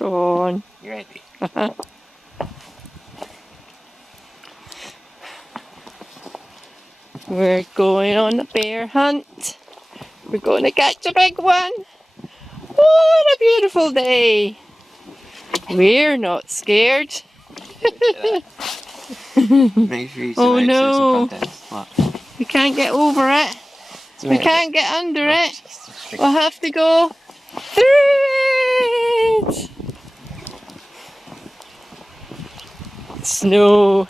Go on. You ready? We're going on a bear hunt. We're going to catch a big one. What a beautiful day. We're not scared. Make sure you Oh no. What? We can't get over it. We can't get under it. We'll have to go through it. Snow.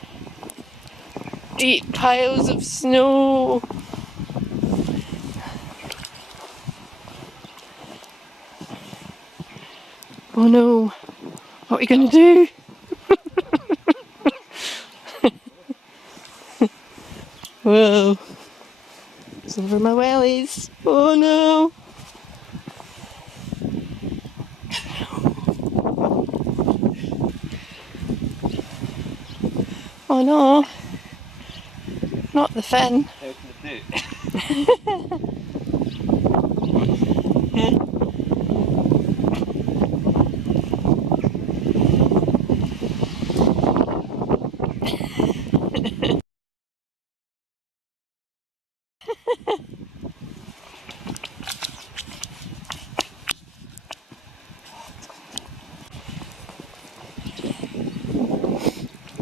Deep piles of snow. Oh no. What are we going to do? Whoa. It's over my wellies. Oh no. Oh no. Not the fin. How can it do?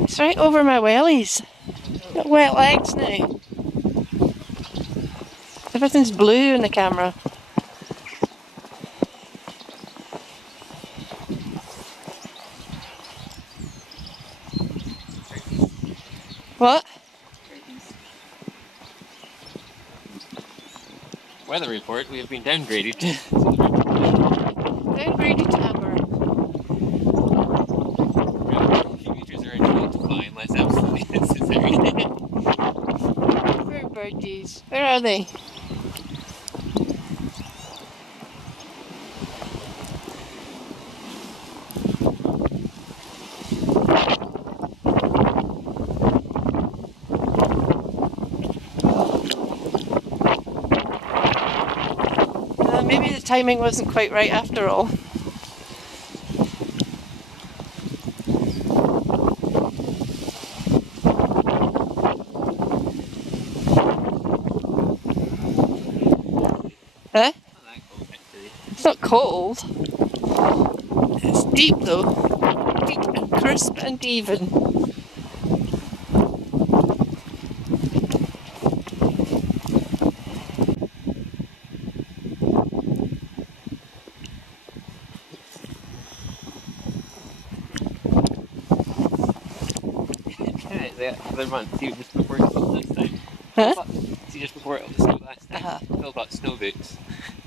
It's right over my wellies. Got wet legs now. Everything's blue in the camera. What? Weather report, we have been downgraded. Downgraded to amber. Meters are not to fly unless absolutely necessary. Where are birdies? Where are they? Maybe the timing wasn't quite right after all. Huh? It's not cold. It's deep though. Deep and crisp and even. The other month, see, just before it snowed this time. Huh? See, just before it snowed last time, Phil got snow boots.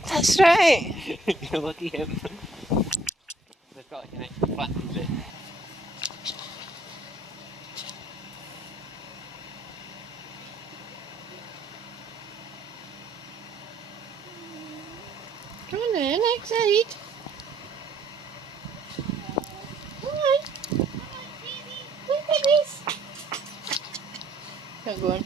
That's right. You're lucky him. They've got like an extra flattened bit. Come on then, outside. Come on. Look at this. Not going.